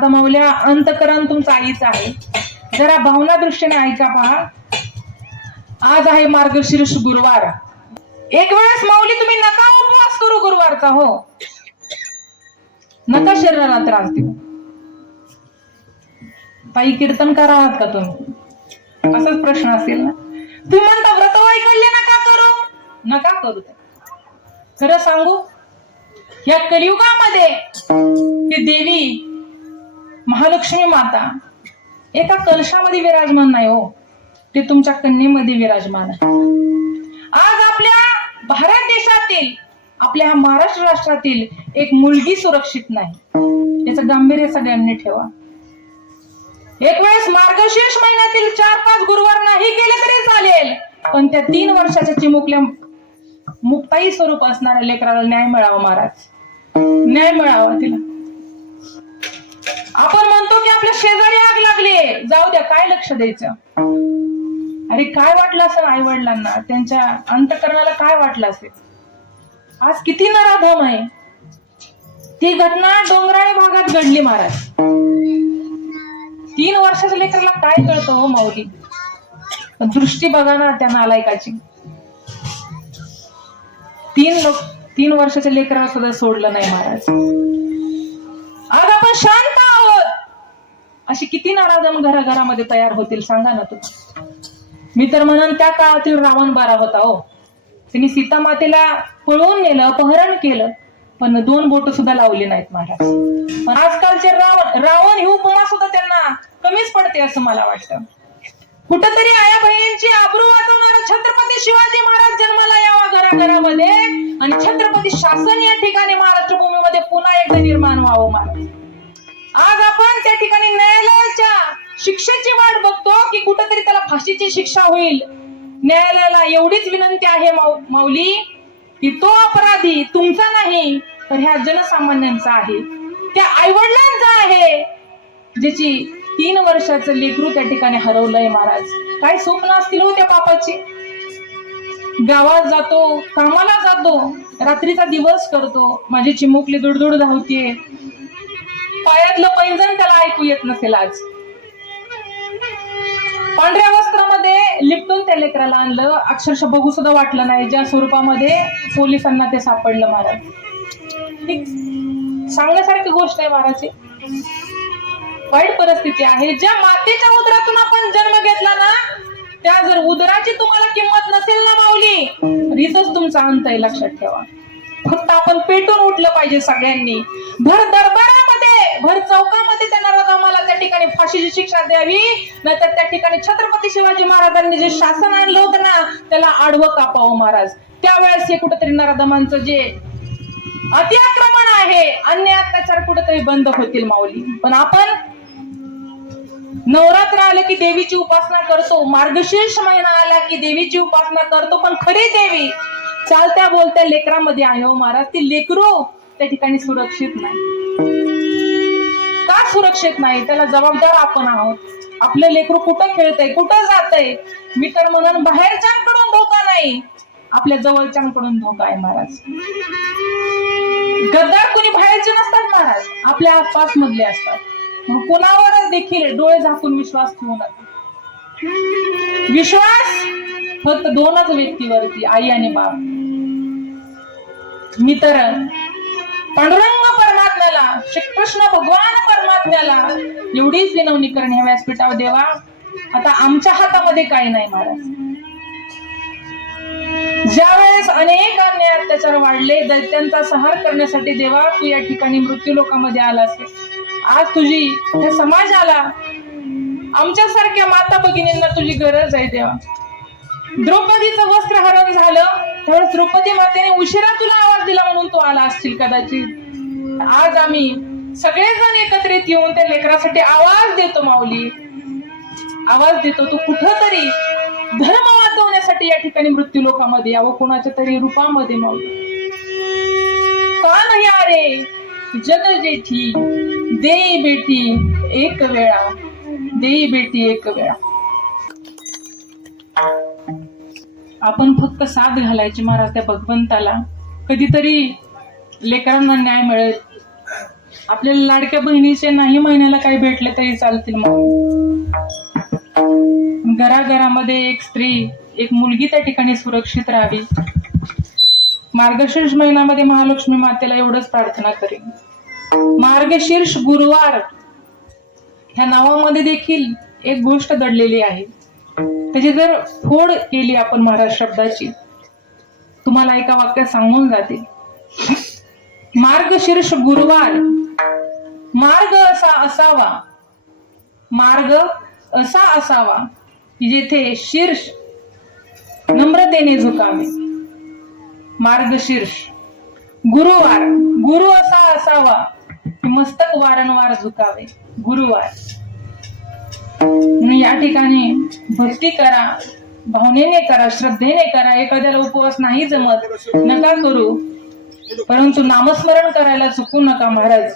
आता माऊल्या अंतकरण तुमचं आईच आहे, जरा भावना दृष्टीने ऐका पहा. आज आहे मार्गशीर्ष गुरुवार. एक वेळेस माऊली तुम्ही नका उपवास करू गुरुवारचा, हो नका शरीराला त्रास देऊ. ताई कीर्तनकार आहात का तुम्ही? असाच प्रश्न असेल ना. तुम्ही म्हणता व्रत वैकल्य नका करू, नका करू. खरं सांगू, या कलियुगामध्ये ती देवी महालक्ष्मी माता एका कलशामध्ये विराजमान नाही हो, ते तुमच्या कन्येमध्ये विराजमान आहे. आज आपल्या भारत देशातील, आपल्या महाराष्ट्र राष्ट्रातील एक मुलगी सुरक्षित नाही, याचं गांभीर्य सगळ्यांनी ठेवा. एक वेळेस मार्गशीर्ष महिन्यातील 4-5 गुरुवार नाही केले तरी चालेल, पण त्या 3 वर्षाच्या चिमुकल्या मुक्ताई स्वरूप असणाऱ्या लेकराला न्याय मिळावा. महाराज, न्याय मिळावा तिला. आपण म्हणतो की आपल्या शेजारी आग लागली, जाऊ द्या, काय लक्ष द्यायचं. अरे काय वाटलं असेल आई वडिलांना, त्यांच्या अंतकरणाला काय वाटलं असेल. आज किती नराधम आहे. ती घटना डोंगराळी भागात घडली महाराज. 3 वर्षाच्या लेकराला काय कळतं हो माऊली. दृष्टी बघा ना त्या नालायकाची. 3 वर्षाच्या लेकराला सुद्धा सोडलं नाही महाराज. आज आपण शांत आहोत, अशी किती नराधम घराघरामध्ये तयार होतील सांगा ना तुम्ही. मी तर म्हणन त्या काळातील रावण बारा होता हो. त्यांनी सीता मातेला पळवून नेलं, अपहरण केलं, पण 2 बोट सुद्धा लावली नाहीत महाराज. पण आजकालचे रावण ही उपमा सुद्धा त्यांना कमीच पडते असं मला वाटतं. कुठंतरी आया बहिणींची आबरू वाचवणारा छत्रपती शिवाजी महाराज जन्माला यावा घराघरामध्ये, आणि छत्रपती शासन या ठिकाणी महाराष्ट्र भूमीमध्ये पुन्हा एकदा निर्माण व्हावं महाराज. आज आपण त्या ठिकाणी न्यायालयाच्या शिक्षेची वाट बघतो की कुठंतरी त्याला फाशीची शिक्षा होईल. न्यायालयाला एवढीच विनंती आहे माऊली की तो अपराधी तुमचा नाही, तर ह्या जनसामान्यांचा आहे, त्या आईवडिलांचा आहे, ज्याची 3 वर्षाचं लेकरू त्या ठिकाणी हरवलंय महाराज. काय स्वप्न असतील हो त्या बापाची. गावात जातो, कामाला जातो, रात्रीचा दिवस करतो, माझी चिमुकली दुडदुड धावतीये, पायातलं पैंजण त्याला ऐकू येत नसेल. आज पांढऱ्या वस्त्रामध्ये लिपटून त्या लेकराला आणलं, अक्षरशः बघू सुद्धा वाटलं नाही, ज्या स्वरूपामध्ये पोलिसांना ते सापडलं महाराज. सांगण्यासारखी गोष्ट आहे महाराज. वाईट परिस्थिती आहे. ज्या मातेच्या उदरातून आपण जन्म घेतला ना, त्या जर उदराची तुम्हाला किंमत नसेल ना माऊली, तर इथंच तुमचा अंत आहे, लक्षात ठेवा. फक्त आपण पेटून उठलं पाहिजे सगळ्यांनी. भर दरबारामध्ये, भर चौकामध्ये त्यांना रगामाला त्या ठिकाणी फाशीची शिक्षा द्यावी, नाहीतर त्या ठिकाणी छत्रपती शिवाजी महाराजांनी जे शासन आणलं होतं ना, त्याला आडवं कापावं महाराज. त्यावेळेस हे कुठेतरी नराधमांचं जे अतिआक्रमण आहे, अन्याय अत्याचार कुठेतरी बंद होतील माऊली. पण आपण नवरात्र आलं की देवीची उपासना करतो, मार्गशीर्ष महिना आला की देवीची उपासना करतो, पण खरी देवी चालत्या बोलत्या लेकरामध्ये आहे हो महाराज. ती लेकरू त्या ठिकाणी सुरक्षित नाही. का सुरक्षित नाही? त्याला जबाबदार आपण आहोत. आपलं लेकरू कुठं खेळतंय, कुठं जातंय. मी तर म्हणून बाहेरच्यांकडून धोका नाही, आपल्या जवळच्यांकडून धोका आहे महाराज. गद्दार कोणी बाहेरचे नसतात महाराज, आपल्या आसपास मधले असतात. कोणावर देखील डोळे झाकून विश्वास ठेवू नका. विश्वास फक्त 2च व्यक्तीवरती, आई आणि बाप. मी तर पांडुरंग परमात्म्याला, श्रीकृष्ण भगवान परमात्म्याला एवढीच विनवणी करून ह्या व्यासपीठावर देवा, आता आमच्या हातामध्ये काही नाही महाराज. ज्यावेळेस अनेक अन्याय अत्याचार वाढले, दैत्यांचा संहार करण्यासाठी देवा तू या ठिकाणी मृत्यू लोकांमध्ये आला असेल. आज तुझी या समाजाला, आमच्यासारख्या माता भगिनींना तुझी गरज आहे देवा. द्रौपदीचं वस्त्र हरण झालं, त्यावेळेस द्रौपदी मातेने उशिरा तुला आवाज दिला म्हणून तू आला असशील कदाचित. आज आम्ही सगळेजण एकत्रित येऊन त्या लेकरासाठी आवाज देतो माऊली, आवाज देतो. तू कुठंतरी धर्म वाचवण्यासाठी या ठिकाणी मृत्यू लोकांमध्ये यावं, कोणाच्या तरी रूपामध्ये माऊली. का नाही अरे जग जेठी देई बेटी एक वेळा, देई बेटी एक वेळा. आपण फक्त साथ घालायची महाराज त्या भगवंताला. कधीतरी लेकरांना न्याय मिळेल, आपल्याला लाडक्या बहिणीचे नाही महिन्याला काही भेटले तरी चालतील. मग घराघरामध्ये एक स्त्री, एक मुलगी त्या ठिकाणी सुरक्षित राहावी. मार्गशीर्ष महिन्यामध्ये महालक्ष्मी मातेला एवढंच प्रार्थना करेन. मार्गशीर्ष गुरुवार ह्या नावामध्ये देखील एक गोष्ट दडलेली आहे. त्याची जर फोड केली आपण महाराज शब्दाची, तुम्हाला एका वाक्यात सांगून जाते. मार्गशीर्ष गुरुवार, मार्ग असा असावा, मार्ग असा असावा की जेथे शीर्ष नम्रतेने झुकावे. मार्गशीर्ष गुरुवार, गुरु असा असावा की मस्तक वारंवार झुकावे. गुरुवार म्हणून या ठिकाणी भक्ती करा, भावनेने करा, श्रद्धेने करा. एखाद्याला उपवास नाही जमत, नका करू, परंतु नामस्मरण करायला चुकू नका महाराज.